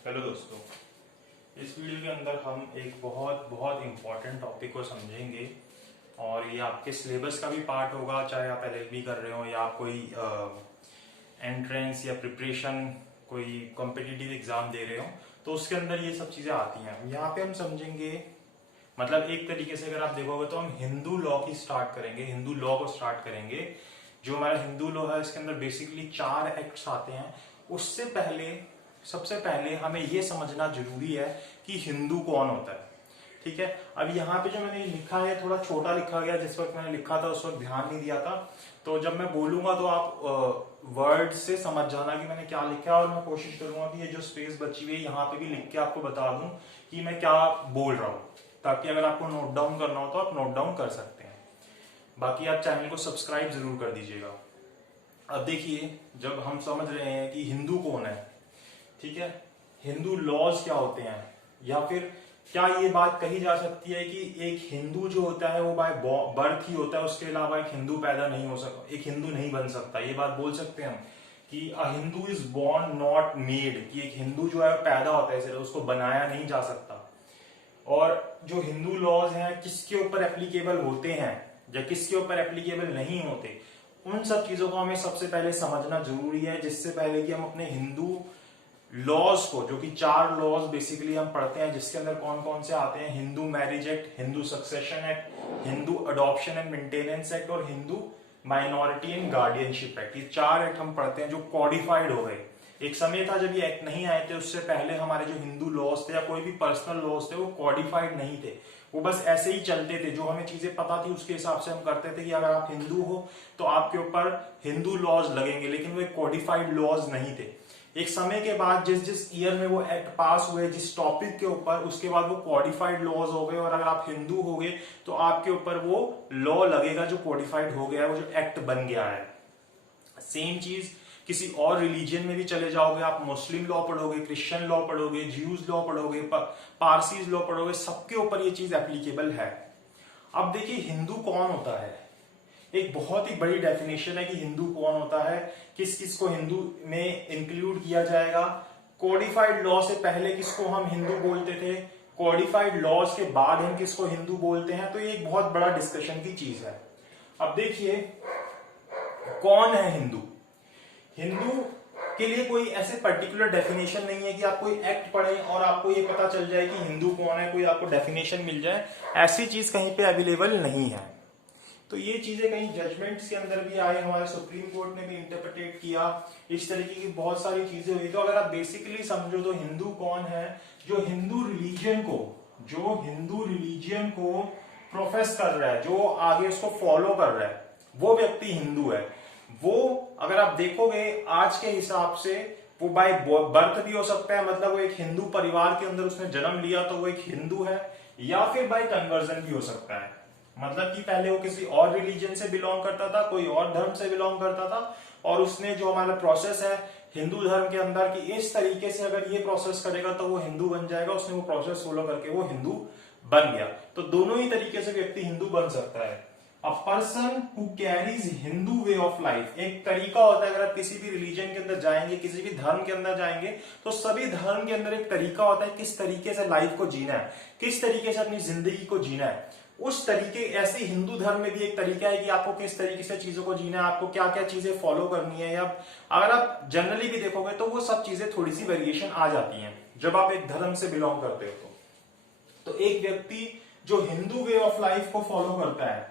Hello दोस्तों, इस video के अंदर हम एक बहुत बहुत इम्पोर्टेंट टॉपिक को समझेंगे और ये आपके सिलेबस का भी पार्ट होगा, चाहे आप एलएलबी कर रहे हो या आप कोई एंट्रेंस या प्रिपरेशन कोई कॉम्पिटिटिव एग्जाम दे रहे हो तो उसके अंदर ये सब चीज़ें आती हैं। यहाँ पे हम समझेंगे, मतलब एक तरीके से अगर आप देखोगे तो हम हिंदू लॉ की स्टार्ट करेंगे, हिंदू लॉ को स्टार्ट करेंगे। जो हमारा हिंदू लॉ है इसके अंदर बेसिकली 4 एक्ट्स आते हैं। उससे पहले सबसे पहले हमें यह समझना जरूरी है कि हिंदू कौन होता है। ठीक है, अब यहाँ पे जो मैंने लिखा है थोड़ा छोटा लिखा गया, जिस वक्त मैंने लिखा था उस वक्त ध्यान नहीं दिया था। तो जब मैं बोलूंगा तो आप वर्ड से समझ जाना कि मैंने क्या लिखा है, और मैं कोशिश करूंगा कि ये जो स्पेस बची हुई है यहाँ पे भी लिख के आपको बता दूं कि मैं क्या बोल रहा हूँ, ताकि अगर आपको नोट डाउन करना हो तो आप नोट डाउन कर सकते हैं। बाकी आप चैनल को सब्सक्राइब जरूर कर दीजिएगा। अब देखिए, जब हम समझ रहे हैं कि हिंदू कौन है, ठीक है, हिंदू लॉज क्या होते हैं, या फिर क्या ये बात कही जा सकती है कि एक हिंदू जो होता है वो बाय बर्थ ही होता है, उसके अलावा एक हिंदू पैदा नहीं हो सकता, एक हिंदू नहीं बन सकता। ये बात बोल सकते हैं हम कि a Hindu is born not made, कि एक हिंदू जो है पैदा होता है, उसको बनाया नहीं जा सकता। और जो हिंदू लॉज हैं किसके ऊपर एप्लीकेबल होते हैं या किसके ऊपर एप्लीकेबल नहीं होते, उन सब चीजों को हमें सबसे पहले समझना जरूरी है, जिससे पहले कि हम अपने हिंदू लॉज को, जो कि 4 लॉज बेसिकली हम पढ़ते हैं, जिसके अंदर कौन कौन से आते हैं, Hindu marriage act, Hindu succession act, Hindu adoption and maintenance act और Hindu minority and guardianship act. ये 4 एक्ट हम पढ़ते हैं जो कॉडिफाइड हो गए। एक समय था जब ये एक्ट नहीं आए थे, उससे पहले हमारे जो हिंदू लॉज थे या कोई भी पर्सनल लॉज थे वो कॉडिफाइड नहीं थे, वो बस ऐसे ही चलते थे। जो हमें चीजें पता थी उसके हिसाब से हम करते थे कि अगर आप हिंदू हो तो आपके ऊपर हिंदू लॉज लगेंगे, लेकिन वो एक कॉडिफाइड लॉज नहीं थे। एक समय के बाद जिस जिस ईयर में वो एक्ट पास हुए जिस टॉपिक के ऊपर, उसके बाद वो कॉडिफाइड लॉज हो गए, और अगर आप हिंदू हो गए तो आपके ऊपर वो लॉ लगेगा जो कॉडिफाइड हो गया है, वो जो एक्ट बन गया है। सेम चीज किसी और रिलीजन में भी चले जाओगे, आप मुस्लिम लॉ पढ़ोगे, क्रिश्चियन लॉ पढ़ोगे, ज्यूज लॉ पढ़ोगे, पारसीज लॉ पढ़ोगे, सबके ऊपर ये चीज एप्लीकेबल है। अब देखिए, हिंदू कौन होता है, एक बहुत ही बड़ी डेफिनेशन है कि हिंदू कौन होता है, किस किस को हिंदू में इंक्लूड किया जाएगा। कोडिफाइड लॉ से पहले किसको हम हिंदू बोलते थे, कोडिफाइड लॉज के बाद हम किसको हिंदू बोलते हैं, तो ये एक बहुत बड़ा डिस्कशन की चीज है। अब देखिए, कौन है हिंदू। हिंदू के लिए कोई ऐसे पर्टिकुलर डेफिनेशन नहीं है कि आप कोई एक्ट पढ़ें और आपको ये पता चल जाए कि हिंदू कौन है, कोई आपको डेफिनेशन मिल जाए, ऐसी चीज कहीं पे अवेलेबल नहीं है। तो ये चीजें कहीं जजमेंट्स के अंदर भी आए, हमारे सुप्रीम कोर्ट ने भी इंटरप्रिटेट किया, इस तरीके की बहुत सारी चीजें हुई। तो अगर आप बेसिकली समझो तो हिंदू कौन है, जो हिंदू रिलीजन को प्रोफेस कर रहा है, जो आगे उसको फॉलो कर रहा है, वो व्यक्ति हिंदू है। वो अगर आप देखोगे आज के हिसाब से वो बाय बर्थ भी हो सकता है, मतलब वो एक हिंदू परिवार के अंदर उसने जन्म लिया तो वो एक हिंदू है, या फिर बाय कन्वर्जन भी हो सकता है, मतलब कि पहले वो किसी और रिलीजन से बिलोंग करता था, कोई और धर्म से बिलोंग करता था, और उसने जो हमारा प्रोसेस है हिंदू धर्म के अंदर कि इस तरीके से अगर ये प्रोसेस करेगा तो वो हिंदू बन जाएगा, उसने वो प्रोसेस फॉलो करके वो हिंदू बन गया। तो दोनों ही तरीके से व्यक्ति हिंदू बन सकता है। A person who carries Hindu way of life, एक तरीका होता है। अगर आप किसी भी रिलीजन के अंदर जाएंगे, किसी भी धर्म के अंदर जाएंगे, तो सभी धर्म के अंदर एक तरीका होता है किस तरीके से लाइफ को जीना है, किस तरीके से अपनी जिंदगी को जीना है। उस तरीके, ऐसे हिंदू धर्म में भी एक तरीका है कि आपको किस तरीके से चीजों को जीना है, आपको क्या क्या चीजें फॉलो करनी है। या अगर आप जनरली भी देखोगे तो वो सब चीजें थोड़ी सी वेरिएशन आ जाती हैं जब आप एक धर्म से बिलोंग करते हो। तो एक व्यक्ति जो हिंदू वे ऑफ लाइफ को फॉलो करता है,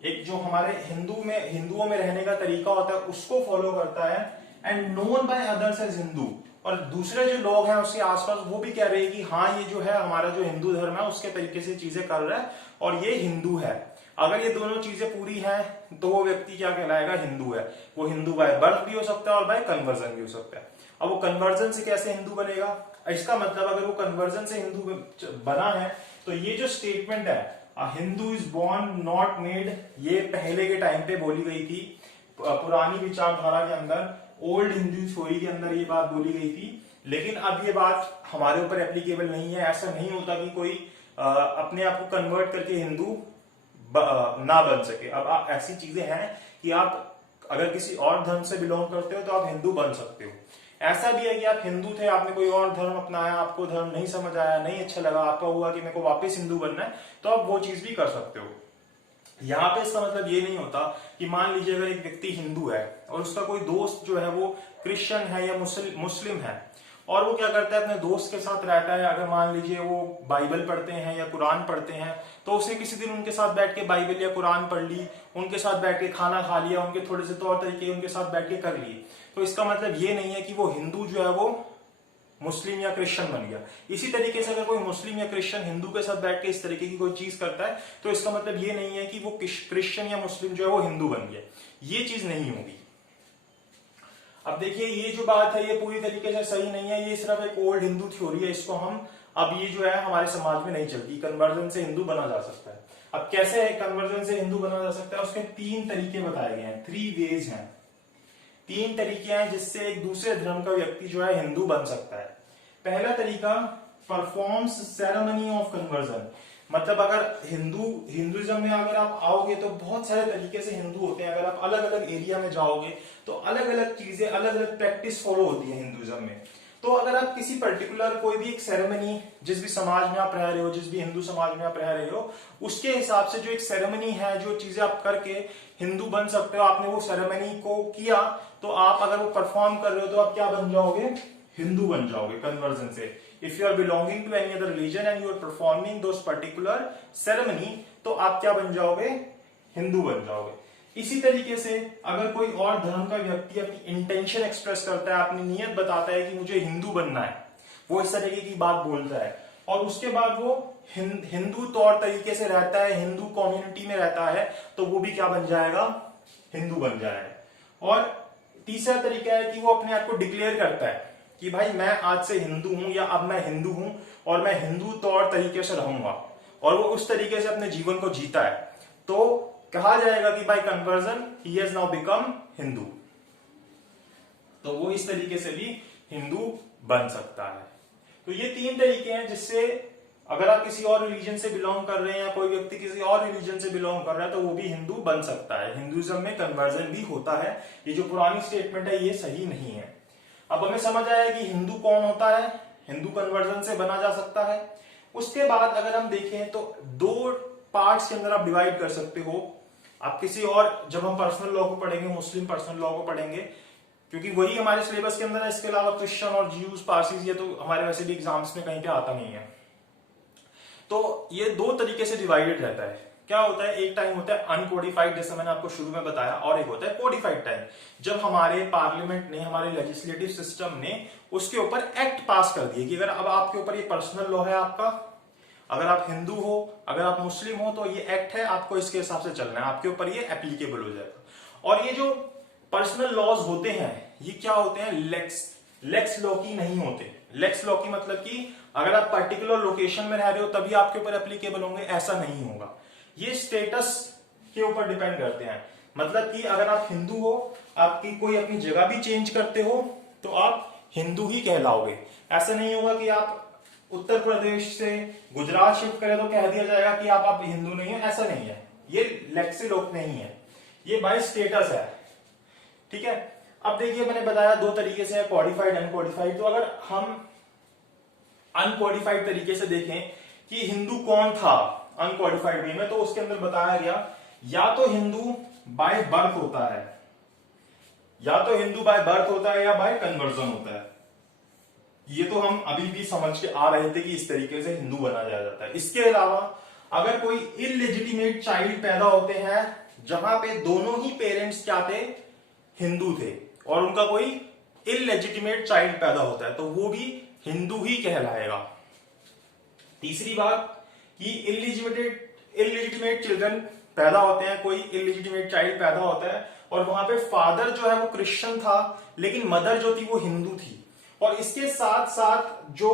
एक जो हमारे हिंदुओं में रहने का तरीका होता है उसको फॉलो करता है, and known by others as Hindu, और दूसरे जो लोग हैं उसके आसपास वो भी कह रहे हैं कि हाँ ये जो है हमारा जो हिंदू धर्म है उसके तरीके से चीजें कर रहा है और ये हिंदू है। अगर ये दोनों चीजें पूरी हैं तो वो व्यक्ति क्या कहलाएगा, हिंदू है। वो हिंदू बाय बर्थ भी हो सकता है और बाय कन्वर्जन भी हो सकता है। अब वो कन्वर्जन से कैसे हिंदू बनेगा, इसका मतलब अगर वो कन्वर्जन से हिंदू बना है तो ये जो स्टेटमेंट है Hindu is born not made, ये पहले के टाइम पे बोली गई थी, पुरानी विचारधारा के अंदर, ओल्ड हिंदू थ्योरी के अंदर ये बात बोली गई थी। लेकिन अब ये बात हमारे ऊपर एप्लीकेबल नहीं है। ऐसा नहीं होता कि कोई अपने आप को कन्वर्ट करके हिंदू ना बन सके। अब ऐसी चीजें हैं कि आप अगर किसी और धर्म से बिलोंग करते हो तो आप हिंदू बन सकते हो। ऐसा भी है कि आप हिंदू थे, आपने कोई और धर्म अपनाया, आपको धर्म नहीं समझ आया, नहीं अच्छा लगा, आपका हुआ कि मेरे को वापस हिंदू बनना है, तो आप वो चीज भी कर सकते हो। यहाँ पे इसका मतलब ये नहीं होता कि मान लीजिए अगर एक व्यक्ति हिंदू है और उसका कोई दोस्त जो है वो क्रिश्चियन है या मुस्लिम है, और वो क्या करता है अपने दोस्त के साथ रहता है, अगर मान लीजिए वो बाइबल पढ़ते हैं या कुरान पढ़ते हैं, तो उसने किसी दिन उनके साथ बैठ के बाइबल या कुरान पढ़ ली, उनके साथ बैठ के खाना खा लिया, उनके थोड़े से तौर तरीके उनके साथ बैठ के कर लिए, तो इसका मतलब ये नहीं है कि वो हिंदू जो है वो मुस्लिम या क्रिश्चियन बन गया। इसी तरीके से अगर कोई मुस्लिम या क्रिश्चियन हिंदू के साथ बैठ के इस तरीके की कोई चीज करता है, तो इसका मतलब ये नहीं है कि वो क्रिश्चियन या मुस्लिम जो है वो हिंदू बन गया, ये चीज नहीं होगी। अब देखिए ये जो बात है ये पूरी तरीके से सही नहीं है, ये सिर्फ एक ओल्ड हिंदू थ्योरी है, इसको हम अब ये जो है हमारे समाज में नहीं चलती। कन्वर्जन से हिंदू बना जा सकता है। अब कैसे है कन्वर्जन से हिंदू बना जा सकता है, उसके 3 तरीके बताए गए हैं, 3 वेज हैं, 3 तरीके हैं जिससे एक दूसरे धर्म का व्यक्ति जो है हिंदू बन सकता है। पहला तरीका, परफॉर्म्स सेरेमनी ऑफ कन्वर्जन, मतलब अगर हिंदुइज्म में अगर आप आओगे तो बहुत सारे तरीके से हिंदू होते हैं। अगर आप अलग अलग एरिया में जाओगे तो अलग अलग चीजें, अलग अलग प्रैक्टिस फॉलो होती है हिंदुइज्म में। तो अगर आप किसी पर्टिकुलर कोई भी एक सेरेमनी, जिस भी समाज में आप रह रहे हो, जिस भी हिंदू समाज में आप रह रहे हो, उसके हिसाब से जो एक सेरेमनी है, जो चीजें आप करके हिंदू बन सकते हो, आपने वो सेरेमनी को किया, तो आप अगर वो परफॉर्म कर रहे हो तो आप क्या बन जाओगे, हिंदू बन जाओगे कन्वर्जन से। If you are belonging to any other religion and you are performing those particular ceremony, तो आप क्या बन जाओगे, हिंदू बन जाओगे। इसी तरीके से अगर कोई और धर्म का व्यक्ति अपनी इंटेंशन एक्सप्रेस करता है, अपनी नियत बताता है कि मुझे हिंदू बनना है, वो इस तरीके की बात बोलता है, और उसके बाद वो हिंदू तौर तरीके से रहता है, हिंदू कम्युनिटी में रहता है, तो वो भी क्या बन जाएगा, हिंदू बन जाएगा। और तीसरा तरीका है कि वो अपने आप को डिक्लेयर करता है कि भाई मैं आज से हिंदू हूं, या अब मैं हिंदू हूं और मैं हिंदू तौर तरीके से रहूंगा, और वो उस तरीके से अपने जीवन को जीता है, तो कहा जाएगा कि bye conversion he has now become Hindu. तो वो इस तरीके से भी हिंदू बन सकता है। तो ये 3 तरीके हैं जिससे अगर आप किसी और रिलीजन से बिलोंग कर रहे हैं, या कोई व्यक्ति किसी और रिलीजन से बिलोंग कर रहा है, तो वो भी हिंदू बन सकता है। हिंदुइज्म में कन्वर्जन भी होता है। ये जो पुरानी स्टेटमेंट है ये सही नहीं है। अब हमें समझ आया कि हिंदू कौन होता है, हिंदू कन्वर्जन से बना जा सकता है। उसके बाद अगर हम देखें तो 2 पार्ट्स के अंदर आप डिवाइड कर सकते हो। आप किसी और, जब हम पर्सनल लॉ को पढ़ेंगे, मुस्लिम पर्सनल लॉ को पढ़ेंगे, क्योंकि वही हमारे सिलेबस के अंदर है, इसके अलावा क्रिश्चियन और ज्यूज, पारसीज, ये तो हमारे वैसे भी एग्जाम्स में कहीं पे आता नहीं है। तो ये 2 तरीके से डिवाइडेड रहता है। क्या होता है, एक टाइम होता है अनकोडिफाइड, जैसे मैंने आपको शुरू में बताया, और एक होता है कोडिफाइड टाइम, जब हमारे पार्लियामेंट ने, हमारे लेजिस्लेटिव सिस्टम ने उसके ऊपर एक्ट पास कर दिए कि अगर अब आपके ऊपर ये पर्सनल लॉ है आपका, अगर आप हिंदू हो, अगर आप मुस्लिम हो, तो ये एक्ट है, आपको इसके हिसाब से चलना है, आपके ऊपर ये एप्लीकेबल हो जाएगा। और ये जो पर्सनल लॉज होते हैं ये क्या होते हैं, लेक्स लॉ की नहीं होते। लेक्स लॉ की मतलब कि अगर आप पर्टिकुलर लोकेशन में रह रहे हो तभी आपके ऊपर एप्लीकेबल होंगे, ऐसा नहीं होगा। ये स्टेटस के ऊपर डिपेंड करते हैं। मतलब कि अगर आप हिंदू हो, आपकी कोई अपनी जगह भी चेंज करते हो, तो आप हिंदू ही कहलाओगे। ऐसा नहीं होगा कि आप उत्तर प्रदेश से गुजरात शिफ्ट करें तो कह दिया जाएगा कि आप हिंदू नहीं हो, ऐसा नहीं है। ये लेक्सी लोक नहीं है, ये बाय स्टेटस है। ठीक है। अब देखिए मैंने बताया 2 तरीके से, कोडिफाइड, अनकोडिफाइड। तो अगर हम अनकोडिफाइड तरीके से देखें कि हिंदू कौन था अनकोडिफाइड वे में, तो उसके अंदर बताया गया या तो हिंदू बाय बर्थ होता है, या तो हिंदू बाय बर्थ होता है, या बाय कन्वर्जन होता है। ये तो हम अभी भी समझ के आ रहे थे कि इस तरीके से हिंदू बना जाता है। इसके अलावा अगर कोई इलेजिटिमेट चाइल्ड पैदा होते हैं जहां पे दोनों ही पेरेंट्स क्या थे, हिंदू थे, और उनका कोई इलेजिटिमेट चाइल्ड पैदा होता है, तो वो भी हिंदू ही कहलाएगा। तीसरी बात कि इलिजिटिमेट चिल्ड्रन पैदा होते हैं, कोई इलिजिटिमेट चाइल्ड पैदा होता है, और वहां पे फादर जो है वो क्रिश्चियन था, लेकिन मदर जो थी वो हिंदू थी। और इसके साथ साथ जो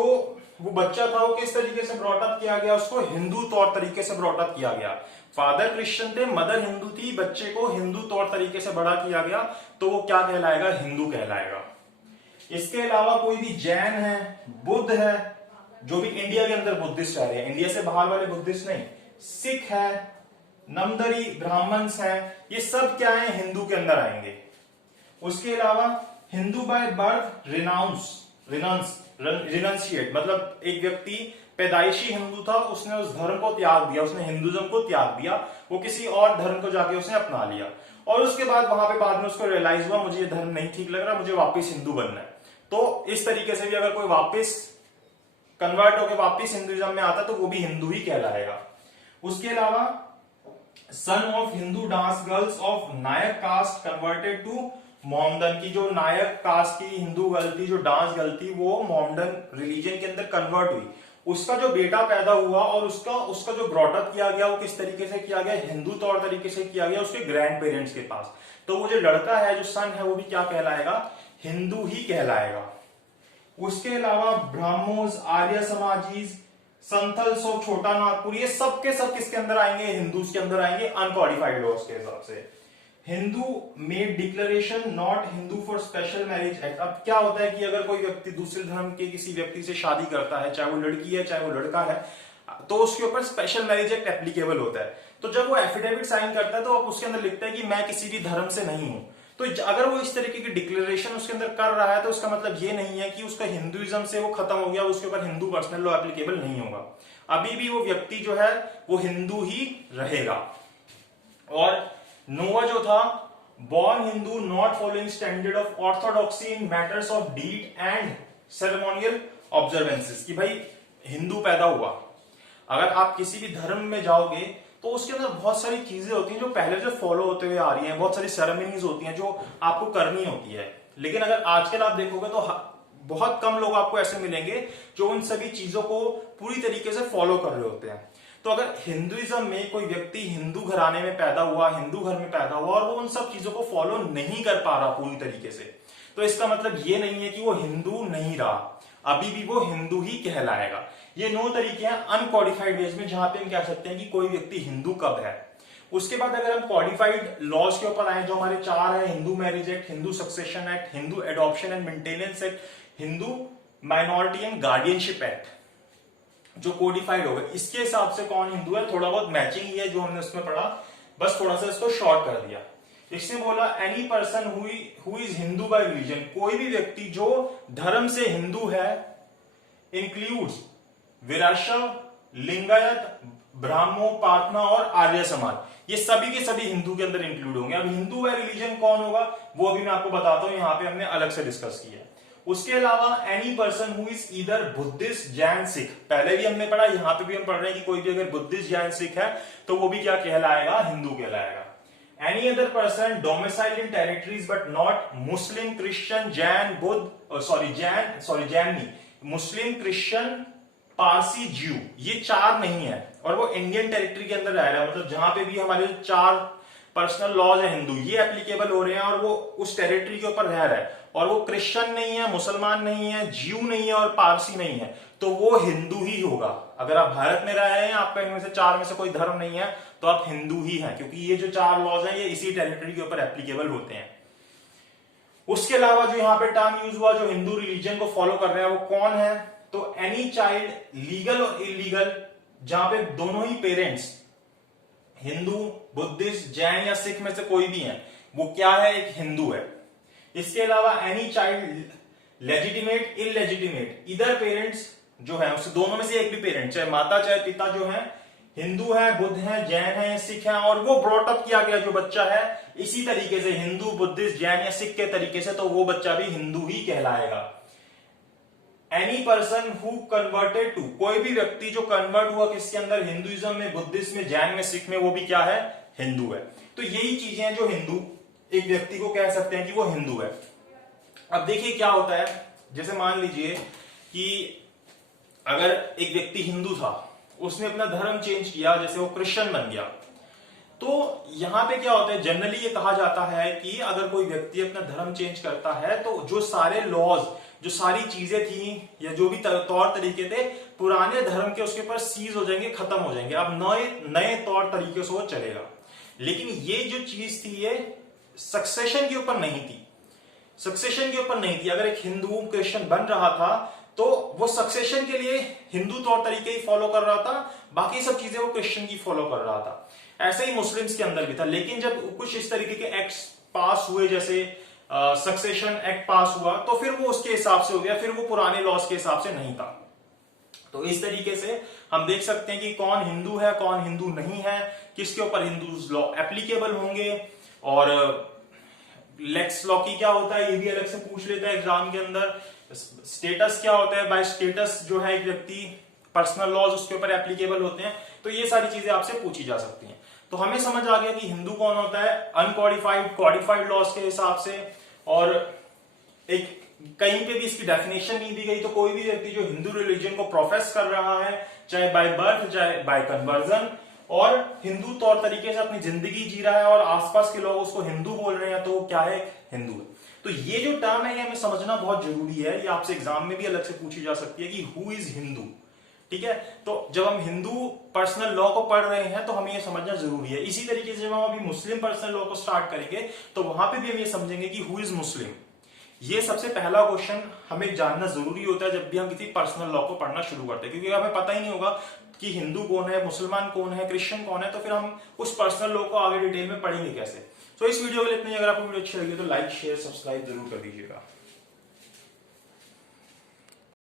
वो बच्चा था वो किस तरीके से ब्रॉटअप किया गया, उसको हिंदू तौर तरीके से ब्रॉटअप किया गया। फादर क्रिश्चियन थे, मदर हिंदू थी, बच्चे को हिंदू तौर तरीके से बड़ा किया गया, तो वो क्या कहलाएगा, हिंदू कहलाएगा। इसके अलावा कोई भी जैन है, बुद्ध है, जो भी इंडिया के अंदर बुद्धिस्ट रह रहे हैं, इंडिया से बाहर वाले बुद्धिस्ट नहीं, सिख है, नमदरी ब्राह्मण्स हैं, ये सब क्या है, हिंदू के अंदर आएंगे। उसके अलावा हिंदू बाय बर्थ रिनाउंशिएट, मतलब एक व्यक्ति पैदाइशी हिंदू था, उसने उस धर्म को त्याग दिया, उसने हिंदुज्म को त्याग दिया, वो किसी और धर्म को जाके उसने अपना लिया, और उसके बाद वहां पे बाद में उसको रियलाइज हुआ मुझे ये धर्म नहीं ठीक लग रहा, मुझे वापस हिंदू बनना है। तो इस तरीके से भी अगर कोई वापस कन्वर्ट होकर वापस हिंदुइज्म में आता तो वो भी हिंदू ही कहलाएगा। उसके अलावा son of Hindu dance girls of Nayak caste converted to Mohammedan, की जो नायक कास्ट की हिंदू गर्ल थी, जो डांस गर्ल थी, वो मोहम्मदन रिलीजन के अंदर कन्वर्ट हुई। उसका जो बेटा पैदा हुआ और उसका जो ब्रॉटअप किया गया वो किस तरीके से किया गया, हिंदू तौर तरीके से किया गया उसके ग्रैंड पेरेंट्स के पास। तो वो जो लड़का है, जो सन है, वो भी क्या कहलाएगा, हिंदू ही कहलाएगा। उसके अलावा ब्राह्मोस, आर्य समाजीज, संथल्स ऑफ छोटा नागपुर, ये सब के सब किसके अंदर आएंगे, हिंदूज के अंदर आएंगे, अनकॉडिफाइड लॉज के हिसाब से। Hindu made declaration not Hindu for special marriage act. अब क्या होता है कि अगर कोई व्यक्ति दूसरे धर्म के किसी व्यक्ति से शादी करता है, चाहे वो लड़की है चाहे वो लड़का है, तो उसके ऊपर स्पेशल मैरिज एक्ट एप्लीकेबल होता है। तो जब वो एफिडेविट साइन करता है तो उसके अंदर लिखता है कि मैं किसी भी धर्म से नहीं हूं। तो अगर वो इस तरीके की डिक्लेरेशन उसके अंदर कर रहा है तो उसका मतलब ये नहीं है कि उसका हिंदुइज्म से वो खत्म हो गया, उसके ऊपर हिंदू पर्सनल लॉ एप्लीकेबल नहीं होगा, अभी भी वो व्यक्ति जो है वो हिंदू ही रहेगा। और नोआ जो था, born Hindu not following standard of orthodoxy in matters of deed and ceremonial observances, कि भाई हिंदू पैदा हुआ, अगर आप किसी भी धर्म में जाओगे तो उसके अंदर बहुत सारी चीजें होती हैं जो पहले से फॉलो होते हुए आ रही हैं, बहुत सारी सेरेमनीज होती हैं जो आपको करनी होती है। लेकिन अगर आजकल आप देखोगे तो बहुत कम लोग आपको ऐसे मिलेंगे जो उन सभी चीजों को पूरी तरीके से फॉलो कर रहे होते हैं। तो अगर हिंदुइज्म में कोई व्यक्ति हिंदू घराने में पैदा हुआ, हिंदू घर में पैदा हुआ, और वो उन सब चीजों को फॉलो नहीं कर पा रहा पूरी तरीके से, तो इसका मतलब ये नहीं है कि वो हिंदू नहीं रहा, अभी भी वो हिंदू ही कहलाएगा। ये 9 तरीके हैं अनकॉडिफाइड वेज में जहां पे हम कह सकते हैं कि कोई व्यक्ति हिंदू कब है। उसके बाद अगर हम कॉडिफाइड लॉज के ऊपर आए, जो हमारे 4 है, Hindu marriage act, Hindu succession act, Hindu adoption and maintenance act, Hindu minority and guardianship act, जो कोडिफाइड हो गए। इसके हिसाब से कौन हिंदू है, थोड़ा बहुत मैचिंग ही है जो हमने उसमें पढ़ा, बस थोड़ा सा इसको शॉर्ट कर दिया। इसने बोला any person who is Hindu bye religion, कोई भी व्यक्ति जो धर्म से हिंदू है, इंक्लूड्स वीरशैव, लिंगायत, ब्राह्मो, पार्थना और आर्य समाज, ये सभी के सभी हिंदू के अंदर इंक्लूड होंगे। अब हिंदू बाय रिलीजन कौन होगा वो अभी मैं आपको बताता हूं, यहां पे हमने अलग से डिस्कस किया। उसके अलावा any person who is either Buddhist, Jain, Sikh, पहले भी हमने पढ़ा, यहां पे भी हम पढ़ रहे हैं कि कोई भी अगर बुद्धिस्ट, जैन, सिख है तो वो भी क्या कहलाएगा, हिंदू कहलाएगा। Any other person domiciled in territories but not Muslim, Christian, Jain, Buddha, Jain नहीं, मुस्लिम, क्रिश्चियन, पारसी, ज्यू, ये 4 नहीं है, और वो इंडियन टेरिटरी के अंदर रह रहा है, मतलब जहां पे भी हमारे 4 पर्सनल लॉज है हिंदू, ये एप्लीकेबल हो रहे हैं, और वो उस टेरिटरी के ऊपर रह रहा है, और वो क्रिश्चियन नहीं है, मुसलमान नहीं है, ज्यू नहीं है और पारसी नहीं है, तो वो हिंदू ही होगा। अगर आप भारत में रह रहे हैं, आपका इनमें से 4 में से कोई धर्म नहीं है, तो आप हिंदू ही हैं, क्योंकि ये जो 4 लॉज हैं ये इसी टेरिटरी के ऊपर एप्लीकेबल होते हैं। उसके अलावा जो यहाँ पे टर्म यूज हुआ, जो हिंदू रिलीजन को फॉलो कर रहे हैं वो कौन है, तो एनी चाइल्ड, लीगल और इलीगल, जहां पे दोनों ही पेरेंट्स हिंदू, बुद्धिस्ट, जैन या सिख में से कोई भी है, वो क्या है, एक हिंदू है। इसके अलावा एनी चाइल्ड लेजिटिमेट, इलेजिटिमेट, इधर पेरेंट्स जो है उससे दोनों में से एक भी पेरेंट, चाहे माता चाहे पिता, जो है हिंदू है, बुद्ध है, जैन है, सिख है, और वो ब्रॉटअप किया गया जो बच्चा है इसी तरीके से, हिंदू, बुद्धिस्ट, जैन या सिख के तरीके से, तो वो बच्चा भी हिंदू ही कहलाएगा। Any person who converted to, कोई भी व्यक्ति जो कन्वर्ट हुआ किसके अंदर, हिंदुइज्म में, बुद्धिज्म में, जैन में, सिख में, वो भी क्या है, हिंदू है। तो यही चीजें हैं जो हिंदू एक व्यक्ति को कह सकते हैं कि वो हिंदू है। अब देखिए क्या होता है, जैसे मान लीजिए कि अगर एक व्यक्ति हिंदू था, उसने अपना धर्म चेंज किया, जैसे वो क्रिश्चियन बन गया, तो यहां पे क्या होता है, जनरली ये कहा जाता है कि अगर कोई व्यक्ति अपना धर्म चेंज करता है तो जो सारे लॉज, जो सारी चीजें थी या जो भी तौर तरीके थे पुराने धर्म के, उसके ऊपर सीज हो जाएंगे, खत्म हो जाएंगे, अब नए तौर तरीके से वो चलेगा। लेकिन ये जो चीज थी ये सक्सेशन के ऊपर नहीं थी, सक्सेशन के ऊपर नहीं थी। अगर एक हिंदू क्रिश्चियन बन रहा था तो वो सक्सेशन के लिए हिंदू तौर तरीके ही फॉलो कर रहा था, बाकी सब चीजें वो क्रिश्चियन की फॉलो कर रहा था। ऐसे ही मुस्लिम्स के अंदर भी था। लेकिन जब कुछ इस तरीके के एक्ट्स पास हुए, जैसे सक्सेशन एक्ट पास हुआ तो फिर वो उसके हिसाब से हो गया, फिर वो पुराने लॉज के हिसाब से नहीं था। तो इस तरीके से हम देख सकते हैं कि कौन हिंदू है कौन हिंदू नहीं है, किसके ऊपर हिंदू लॉ एप्लीकेबल होंगे, और लेक्स लॉ की क्या होता है ये भी अलग से पूछ लेता है एग्जाम के अंदर। स्टेटस क्या होता है, बाय स्टेटस जो है एक व्यक्ति पर्सनल लॉज उसके ऊपर एप्लीकेबल होते हैं। तो ये सारी चीजें आपसे पूछी जा सकती हैं। तो हमें समझ आ गया कि हिंदू कौन होता है, अनकॉडिफाइड कॉडिफाइड लॉज के हिसाब से। और एक कहीं पे भी इसकी डेफिनेशन नहीं दी गई, तो कोई भी व्यक्ति जो हिंदू रिलीजन को प्रोफेस कर रहा है, चाहे बाय बर्थ चाहे बाय कन्वर्जन, और हिंदू तौर तरीके से अपनी जिंदगी जी रहा है और आसपास के लोग उसको हिंदू बोल रहे हैं, तो वो क्या है, हिंदू है। तो ये जो टर्म है ये हमें समझना बहुत जरूरी है, ये आपसे एग्जाम में भी अलग से पूछी जा सकती है कि हु इज हिंदू। ठीक है, तो जब हम हिंदू पर्सनल लॉ को पढ़ रहे हैं तो हमें ये समझना जरूरी है। इसी तरीके से जब हम अभी मुस्लिम पर्सनल लॉ को स्टार्ट करेंगे तो वहां पे भी हम ये समझेंगे कि हु इज मुस्लिम। ये सबसे पहला क्वेश्चन हमें जानना जरूरी होता है जब भी हम किसी पर्सनल लॉ को पढ़ना शुरू करते हैं, क्योंकि हमें पता ही नहीं होगा कि हिंदू कौन है, मुसलमान कौन है, क्रिश्चियन कौन है, तो फिर हम उस पर्सनल लॉ को आगे डिटेल में पढ़ेंगे कैसे। तो इस वीडियो के लिए इतना ही। अगर आपको वीडियो अच्छी लगी तो लाइक शेयर सब्सक्राइब जरूर कर दीजिएगा।